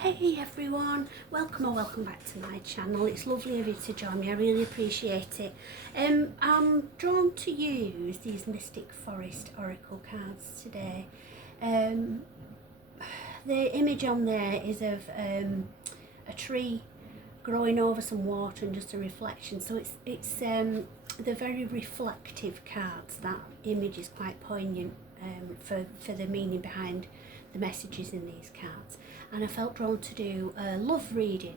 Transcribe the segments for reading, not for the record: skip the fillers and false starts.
Hey everyone, welcome or welcome back to my channel. It's lovely of you to join me, I really appreciate it. I'm drawn to use these Mystic Forest Oracle cards today. The image on there is of a tree growing over some water and just a reflection, so they're very reflective cards. That image is quite poignant for the meaning behind the messages in these cards, and I felt drawn to do a love reading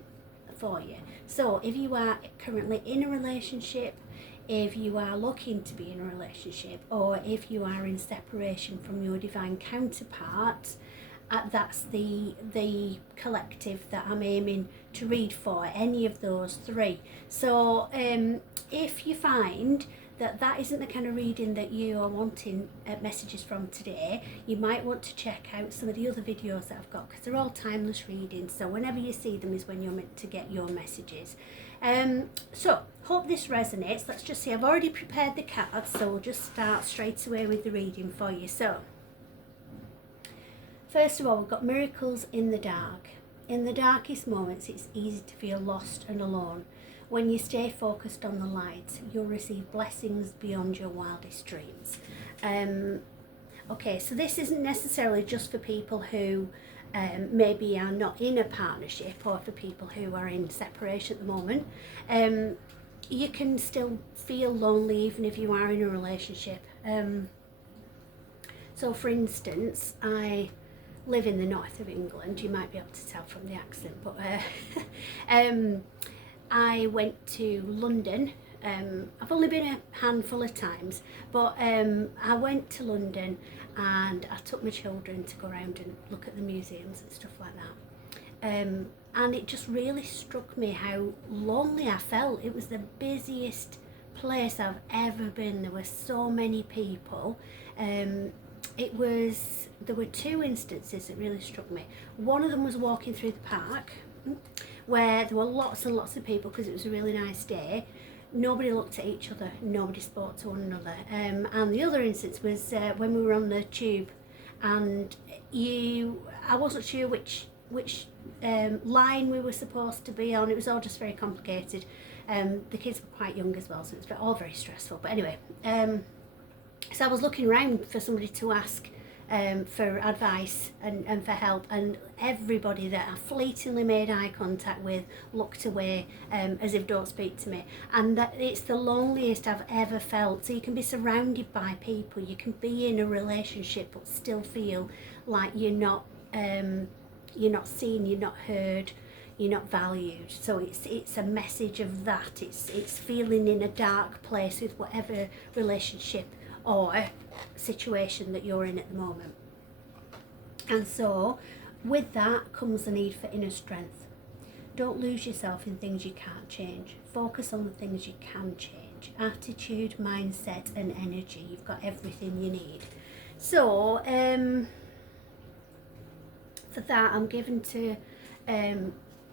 for you. So if you are currently in a relationship, if you are looking to be in a relationship, or if you are in separation from your divine counterpart, that's the collective that I'm aiming to read for, any of those three. So if you find that isn't the kind of reading that you are wanting messages from today, you might want to check out some of the other videos that I've got, because they're all timeless readings, so whenever you see them is when you're meant to get your messages. So hope this resonates. Let's just see, I've already prepared the cards, so we'll just start straight away with the reading for you. So first of all, we've got miracles in the dark. In the darkest moments, it's easy to feel lost and alone. When you stay focused on the light, you'll receive blessings beyond your wildest dreams. Okay, so this isn't necessarily just for people who maybe are not in a partnership, or for people who are in separation at the moment. You can still feel lonely even if you are in a relationship. So for instance, I live in the north of England. You might be able to tell from the accent, but I went to London. I've only been a handful of times, but I went to London and I took my children to go around and look at the museums and stuff like that. And it just really struck me how lonely I felt. It was the busiest place I've ever been. There were so many people. There were two instances that really struck me. One of them was walking through the park, where there were lots and lots of people because it was a really nice day. Nobody looked at each other, nobody spoke to one another. And the other instance was when we were on the tube, and I wasn't sure which line we were supposed to be on. It was all just very complicated. The kids were quite young as well, so it was all very stressful. But anyway, so I was looking around for somebody to ask for advice and for help, and everybody that I fleetingly made eye contact with looked away as if don't speak to me. And that it's the loneliest I've ever felt. So you can be surrounded by people, you can be in a relationship but still feel like you're not seen, you're not heard, you're not valued. So it's a message of that. It's feeling in a dark place with whatever relationship or situation that you're in at the moment. And so with that comes the need for inner strength. Don't lose yourself in things you can't change. Focus on the things you can change. Attitude, mindset and energy. You've got everything you need. So for that, I'm given to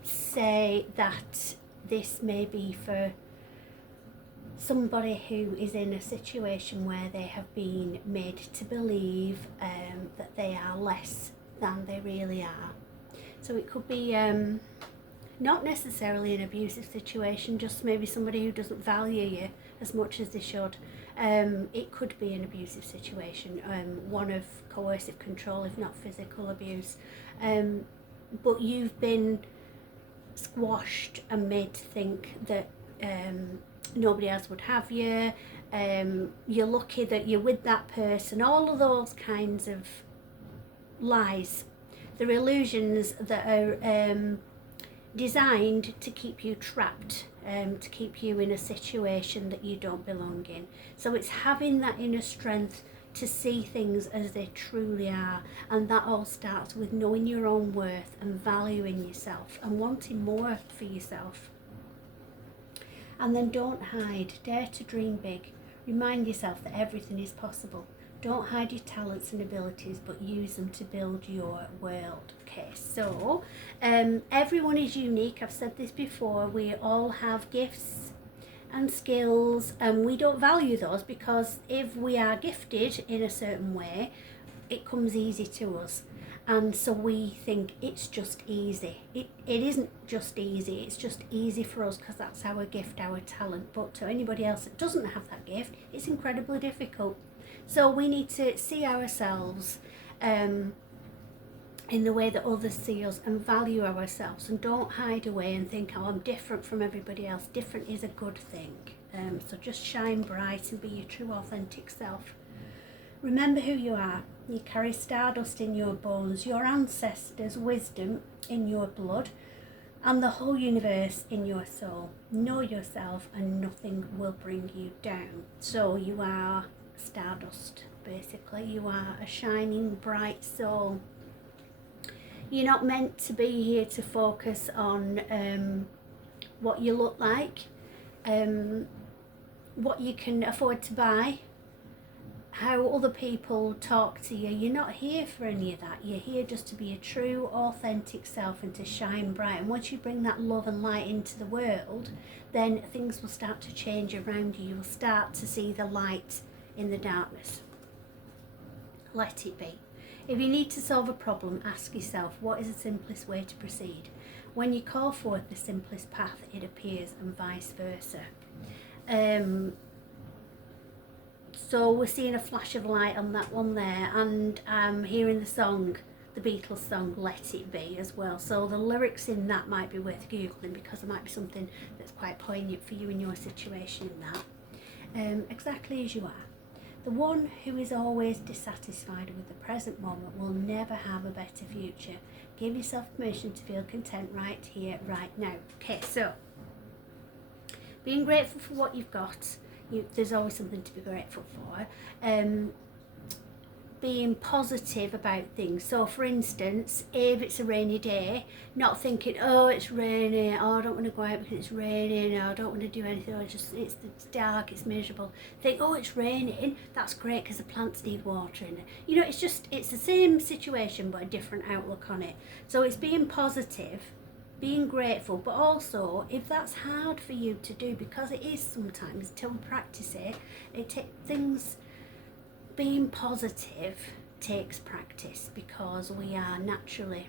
say that this may be for somebody who is in a situation where they have been made to believe that they are less than they really are. So it could be not necessarily an abusive situation, just maybe somebody who doesn't value you as much as they should. It could be an abusive situation, one of coercive control, if not physical abuse. But you've been squashed and made to think that nobody else would have you. You're lucky that you're with that person. All of those kinds of lies. They're illusions that are designed to keep you trapped, to keep you in a situation that you don't belong in. So it's having that inner strength to see things as they truly are, and that all starts with knowing your own worth and valuing yourself and wanting more for yourself. And then don't hide, dare to dream big. Remind yourself that everything is possible. Don't hide your talents and abilities, but use them to build your world. Okay, so everyone is unique. I've said this before. We all have gifts and skills, and we don't value those, because if we are gifted in a certain way, it comes easy to us. And so we think it's just easy. It isn't just easy, it's just easy for us because that's our gift, our talent. But to anybody else that doesn't have that gift, it's incredibly difficult. So we need to see ourselves in the way that others see us and value ourselves, and don't hide away and think, oh, I'm different from everybody else. Different is a good thing. So just shine bright and be your true authentic self. Remember who you are. You carry stardust in your bones, your ancestors' wisdom in your blood, and the whole universe in your soul. Know yourself and nothing will bring you down. So you are stardust, basically. You are a shining, bright soul. You're not meant to be here to focus on what you look like, what you can afford to buy, how other people talk to you. You're not here for any of that. You're here just to be a true, authentic self and to shine bright. And once you bring that love and light into the world, then things will start to change around you. You'll start to see the light in the darkness. Let it be. If you need to solve a problem, ask yourself, what is the simplest way to proceed? When you call forth the simplest path, it appears, and vice versa. So we're seeing a flash of light on that one there, and I'm hearing the song, the Beatles song, Let It Be, as well. So the lyrics in that might be worth Googling, because there might be something that's quite poignant for you in your situation in that. Exactly as you are. The one who is always dissatisfied with the present moment will never have a better future. Give yourself permission to feel content right here, right now. Okay, so being grateful for what you've got. There's always something to be grateful for. Being positive about things. So for instance, if it's a rainy day, not thinking, oh, it's raining, oh, I don't want to go out because it's raining, oh, I don't want to do anything, oh, it's dark, it's miserable. Think, oh, it's raining, that's great because the plants need watering. You know, it's the same situation but a different outlook on it. So it's being positive, being grateful, but also if that's hard for you to do, because it is sometimes, till we practice it, being positive takes practice, because we are naturally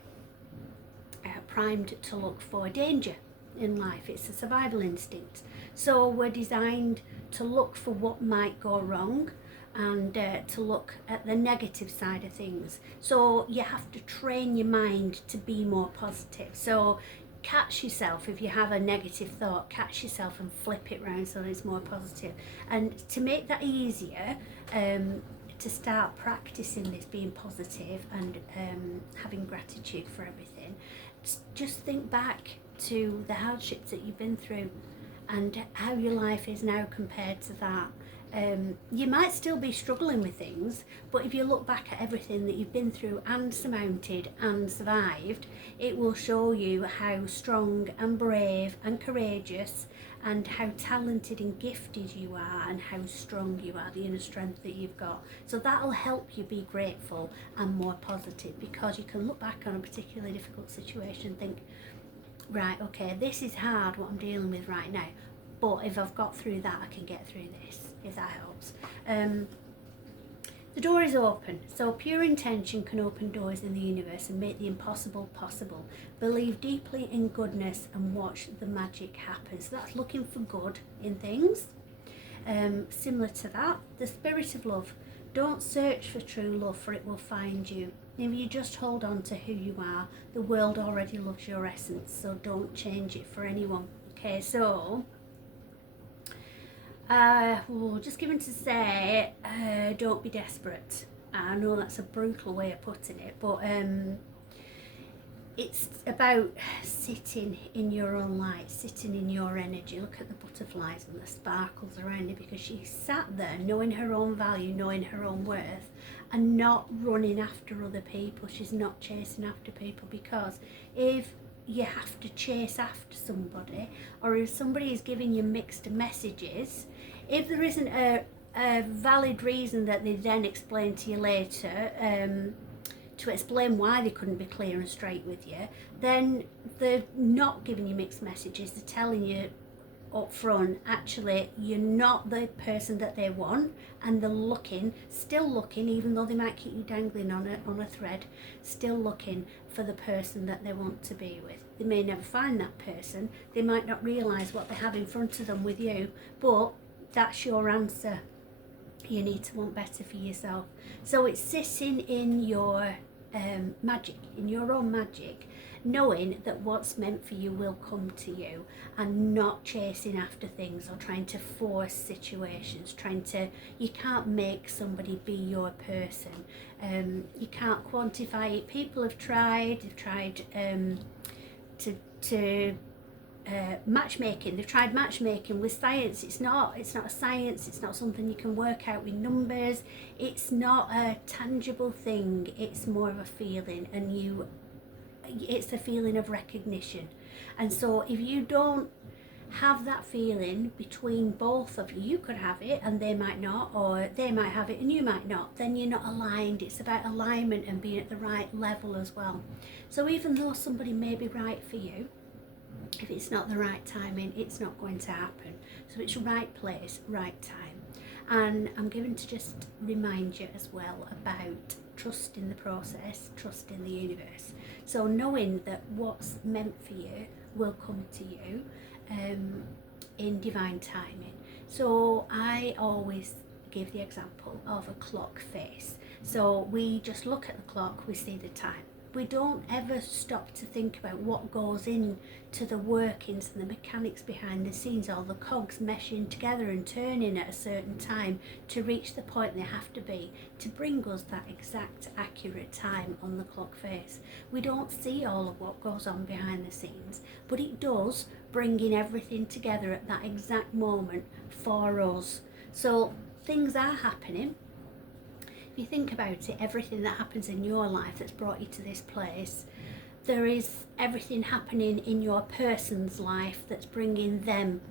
primed to look for danger in life. It's a survival instinct. So we're designed to look for what might go wrong and to look at the negative side of things. So you have to train your mind to be more positive. So catch yourself if you have a negative thought, catch yourself and flip it round so that it's more positive. And to make that easier, to start practicing this, being positive and having gratitude for everything, just think back to the hardships that you've been through and how your life is now compared to that. You might still be struggling with things, but if you look back at everything that you've been through and surmounted and survived, it will show you how strong and brave and courageous and how talented and gifted you are and how strong you are, the inner strength that you've got. So that'll help you be grateful and more positive, because you can look back on a particularly difficult situation and think, right, okay, this is hard what I'm dealing with right now, but if I've got through that, I can get through this, if that helps. The door is open, so pure intention can open doors in the universe and make the impossible possible. Believe deeply in goodness and watch the magic happen. So that's looking for good in things. Similar to that, the spirit of love. Don't search for true love, for it will find you. If you just hold on to who you are, the world already loves your essence, so don't change it for anyone. Okay, so just given to say, don't be desperate. I know that's a brutal way of putting it, but it's about sitting in your own light, sitting in your energy. Look at the butterflies and the sparkles around her, because she sat there knowing her own value, knowing her own worth, and not running after other people. She's not chasing after people, because if you have to chase after somebody, or if somebody is giving you mixed messages, if there isn't a valid reason that they then explain to you later, to explain why they couldn't be clear and straight with you, then they're not giving you mixed messages, they're telling you up front, actually you're not the person that they want, and they're still looking, even though they might keep you dangling on a thread, still looking for the person that they want to be with. They may never find that person, they might not realise what they have in front of them with you, but that's your answer. You need to want better for yourself. So it's sitting in your magic, in your own magic, knowing that what's meant for you will come to you, and not chasing after things or trying to force situations. You can't make somebody be your person. You can't quantify it. People have tried to matchmaking. They've tried matchmaking with science. It's not a science. It's not something you can work out with numbers. It's not a tangible thing. It's more of a feeling, and it's a feeling of recognition. And so if you don't have that feeling between both of you, you could have it and they might not, or they might have it and you might not, then you're not aligned. It's about alignment and being at the right level as well. So even though somebody may be right for you, if it's not the right timing, it's not going to happen. So it's right place, right time. And I'm given to just remind you as well about trusting the process, trusting the universe. So knowing that what's meant for you will come to you in divine timing. So I always give the example of a clock face. So we just look at the clock, we see the time. We don't ever stop to think about what goes into the workings and the mechanics behind the scenes, all the cogs meshing together and turning at a certain time to reach the point they have to be to bring us that exact accurate time on the clock face. We don't see all of what goes on behind the scenes, but it does bringing everything together at that exact moment for us. So things are happening. You think about it, everything that happens in your life that's brought you to this place, there is everything happening in your person's life that's bringing them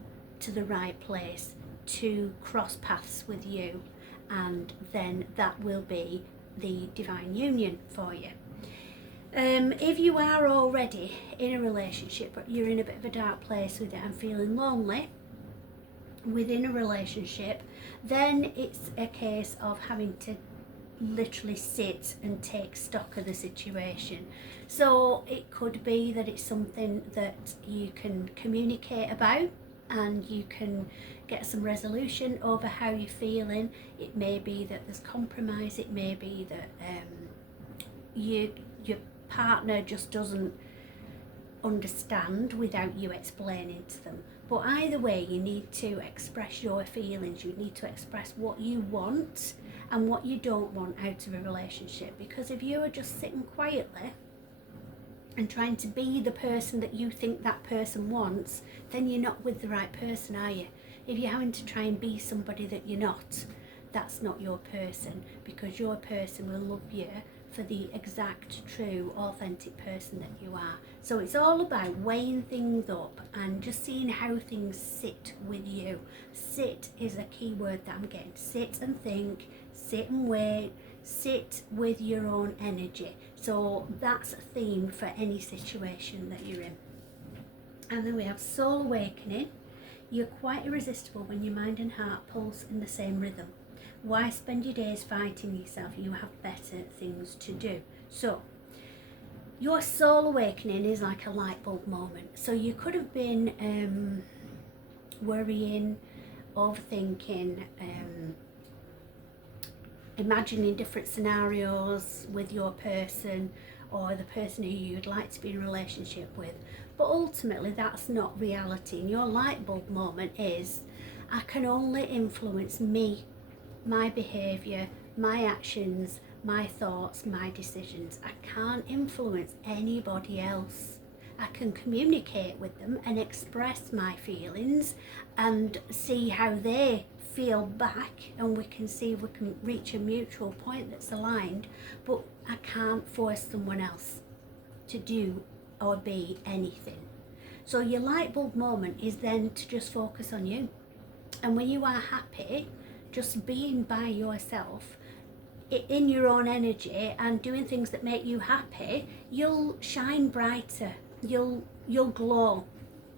to the right place to cross paths with you, and then that will be the divine union for you. If you are already in a relationship but you're in a bit of a dark place with it and feeling lonely within a relationship, then it's a case of having to literally sit and take stock of the situation. So it could be that it's something that you can communicate about and you can get some resolution over how you're feeling. It may be that there's compromise. It may be that your partner just doesn't understand without you explaining to them. But either way, you need to express your feelings. You need to express what you want and what you don't want out of a relationship. Because if you are just sitting quietly and trying to be the person that you think that person wants, then you're not with the right person, are you? If you're having to try and be somebody that you're not, that's not your person, because your person will love you for the exact, true, authentic person that you are. So it's all about weighing things up and just seeing how things sit with you. Sit is a key word that I'm getting. Sit and think, sit and wait, sit with your own energy. So that's a theme for any situation that you're in. And then we have soul awakening. You're quite irresistible when your mind and heart pulse in the same rhythm. Why spend your days fighting yourself? You have better things to do. So your soul awakening is like a light bulb moment. So you could have been worrying, overthinking, imagining different scenarios with your person or the person who you'd like to be in a relationship with. But ultimately that's not reality. And your light bulb moment is, I can only influence me, my behaviour, my actions, my thoughts, my decisions. I can't influence anybody else. I can communicate with them and express my feelings and see how they feel back, and we can see if we can reach a mutual point that's aligned, but I can't force someone else to do or be anything. So your light bulb moment is then to just focus on you. And when you are happy, just being by yourself in your own energy and doing things that make you happy, you'll shine brighter, you'll glow,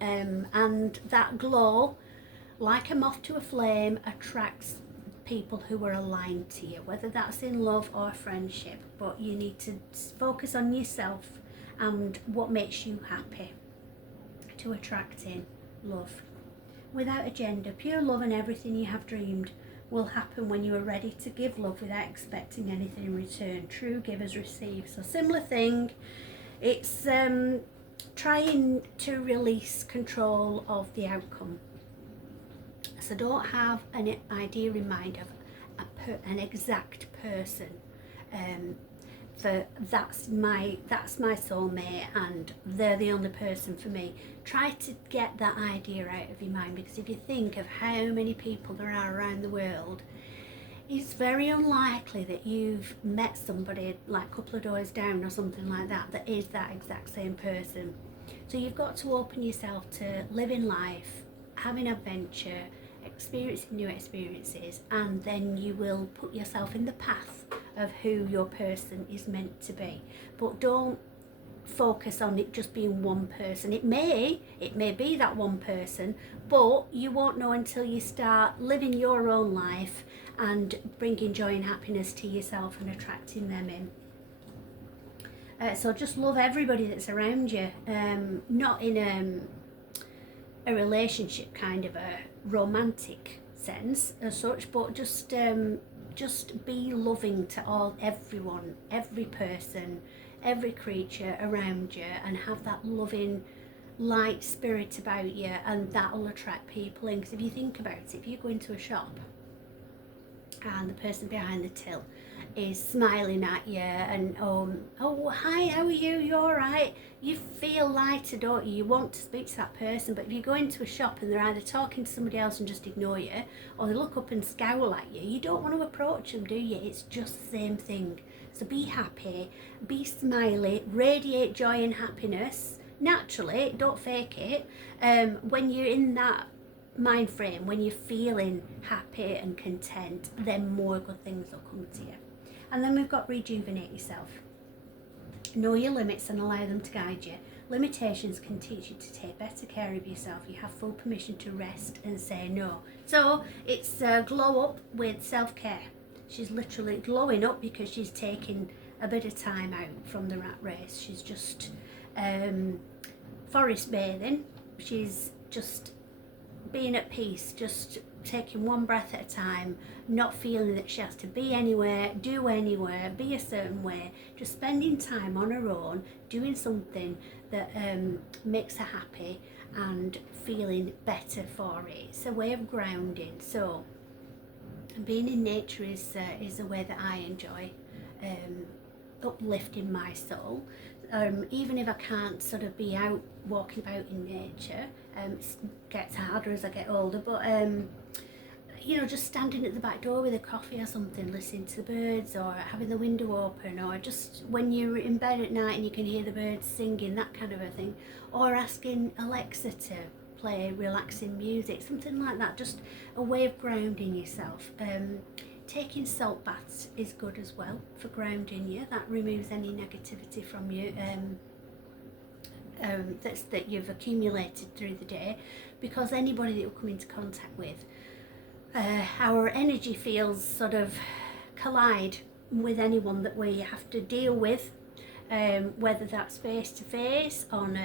and that glow, like a moth to a flame, attracts people who are aligned to you, whether that's in love or friendship. But you need to focus on yourself and what makes you happy to attract in love. Without agenda, pure love and everything you have dreamed will happen when you are ready to give love without expecting anything in return. True givers receive. So similar thing, it's trying to release control of the outcome. So don't have an idea in mind of an exact person. For that's my soulmate and they're the only person for me. Try to get that idea out of your mind, because if you think of how many people there are around the world, it's very unlikely that you've met somebody like a couple of doors down or something like that that is that exact same person. So you've got to open yourself to living life, having adventure, experiencing new experiences, and then you will put yourself in the path of who your person is meant to be. But don't focus on it just being one person. It may be that one person, but you won't know until you start living your own life and bringing joy and happiness to yourself and attracting them in. So just love everybody that's around you, not in a relationship kind of a romantic sense as such, but just be loving to everyone, every person, every creature around you, and have that loving light spirit about you, and that will attract people in. Because if you think about it, if you go into a shop and the person behind the till is smiling at you and oh hi, how are you all right, you feel lighter, don't you? You want to speak to that person. But if you go into a shop and they're either talking to somebody else and just ignore you, or they look up and scowl at you, you don't want to approach them, do you? It's just the same thing. So be happy, be smiley, radiate joy and happiness naturally, don't fake it. When you're in that mind frame, when you're feeling happy and content, then more good things will come to you. And then we've got rejuvenate yourself. Know your limits and allow them to guide you. Limitations can teach you to take better care of yourself. You have full permission to rest and say no. So it's glow up with self-care. She's literally glowing up because she's taking a bit of time out from the rat race. She's just forest bathing. She's just being at peace, just taking one breath at a time, not feeling that she has to be anywhere, do anywhere, be a certain way, just spending time on her own, doing something that makes her happy and feeling better for it. It's a way of grounding. So being in nature is a way that I enjoy, uplifting my soul. Even if I can't sort of be out walking about in nature, it gets harder as I get older, but just standing at the back door with a coffee or something, listening to the birds, or having the window open, or just when you're in bed at night and you can hear the birds singing, that kind of a thing, or asking Alexa to play relaxing music, something like that, just a way of grounding yourself. Taking salt baths is good as well for grounding you. That removes any negativity from you that you've accumulated through the day, because anybody that you come into contact with, our energy fields sort of collide with anyone that we have to deal with, whether that's face to face on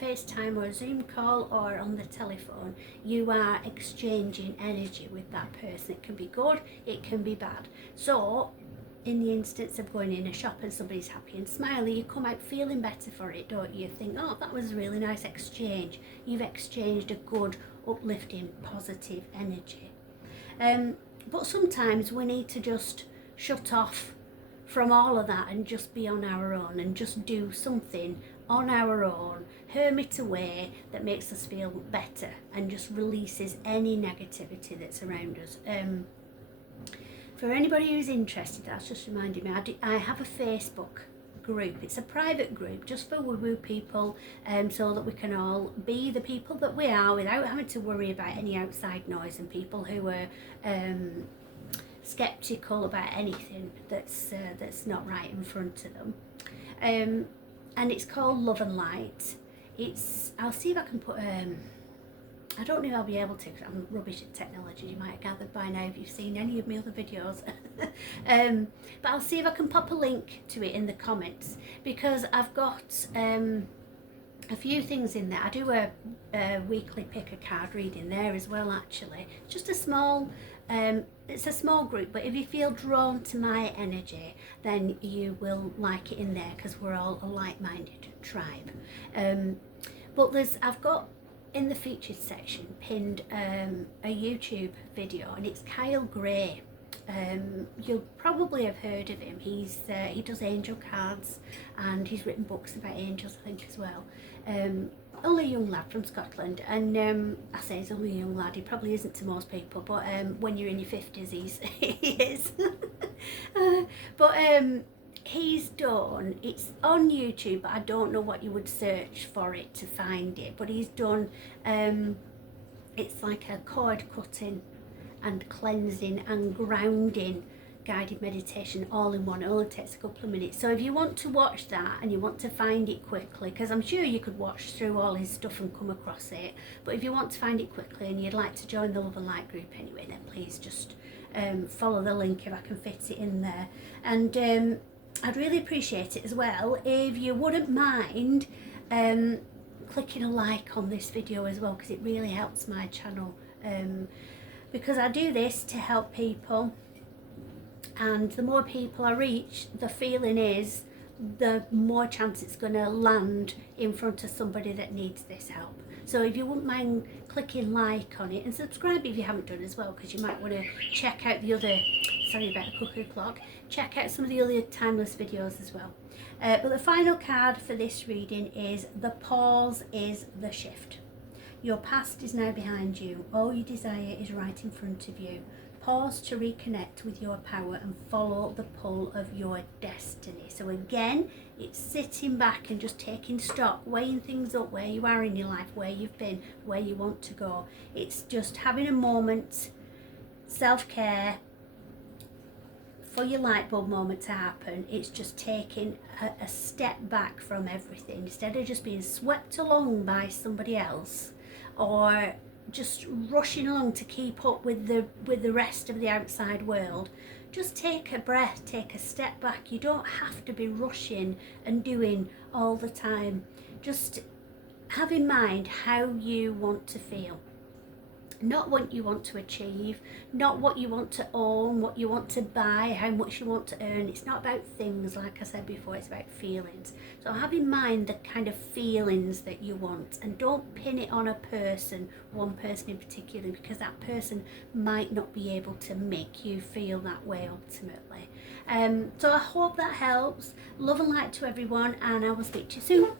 FaceTime or a Zoom call or on the telephone. You are exchanging energy with that person. It can be good, it can be bad. So in the instance of going in a shop and somebody's happy and smiley, you come out feeling better for it, don't you? Think, oh, that was a really nice exchange. You've exchanged a good, uplifting, positive energy. But sometimes we need to just shut off from all of that and just be on our own and just do something on our own, hermit away, that makes us feel better and just releases any negativity that's around us. For anybody who's interested, that's just reminded me, I have a Facebook group. It's a private group just for woo-woo people, so that we can all be the people that we are without having to worry about any outside noise and people who are skeptical about anything that's not right in front of them. And it's called Love and Light. I'll see if I can put I don't know if I'll be able to because I'm rubbish at technology, you might have gathered by now if you've seen any of my other videos. But I'll see if I can pop a link to it in the comments, because I've got a few things in there. I do a weekly pick a card reading there as well, actually. Just a small, it's a small group, but if you feel drawn to my energy, then you will like it in there, because we're all a like-minded tribe. But I've got in the featured section pinned a YouTube video, and it's Kyle Gray. You'll probably have heard of him. He does angel cards, and he's written books about angels, I think, as well. Only a young lad from Scotland, and I say he's only a young lad, he probably isn't to most people, but when you're in your 50s he is. But he's done, it's on YouTube, but I don't know what you would search for it to find it, but he's done it's like a cord cutting and cleansing and grounding guided meditation all in one. It only takes a couple of minutes. So if you want to watch that and you want to find it quickly, because I'm sure you could watch through all his stuff and come across it, but if you want to find it quickly and you'd like to join the Love and Light group anyway, then please just follow the link if I can fit it in there. And I'd really appreciate it as well if you wouldn't mind clicking a like on this video as well, because it really helps my channel, because I do this to help people, and the more people I reach, the feeling is the more chance it's going to land in front of somebody that needs this help. So if you wouldn't mind clicking like on it, and subscribe if you haven't done as well, because you might want to check out the other, sorry about the cuckoo clock, check out some of the other timeless videos as well. But the final card for this reading is the pause is the shift. Your past is now behind you. All you desire is right in front of you. Pause to reconnect with your power and follow the pull of your destiny. So again, it's sitting back and just taking stock, weighing things up, where you are in your life, where you've been, where you want to go. It's just having a moment, self-care, for your light bulb moment to happen. It's just taking a step back from everything, instead of just being swept along by somebody else, or just rushing along to keep up with the rest of the outside world. Just take a breath, take a step back. You don't have to be rushing and doing all the time. Just have in mind how you want to feel, not what you want to achieve, not what you want to own, what you want to buy, how much you want to earn. It's not about things, like I said before, it's about feelings. So have in mind the kind of feelings that you want, and don't pin it on a person, one person in particular, because that person might not be able to make you feel that way ultimately. So I hope that helps. Love and light to everyone, and I will speak to you soon.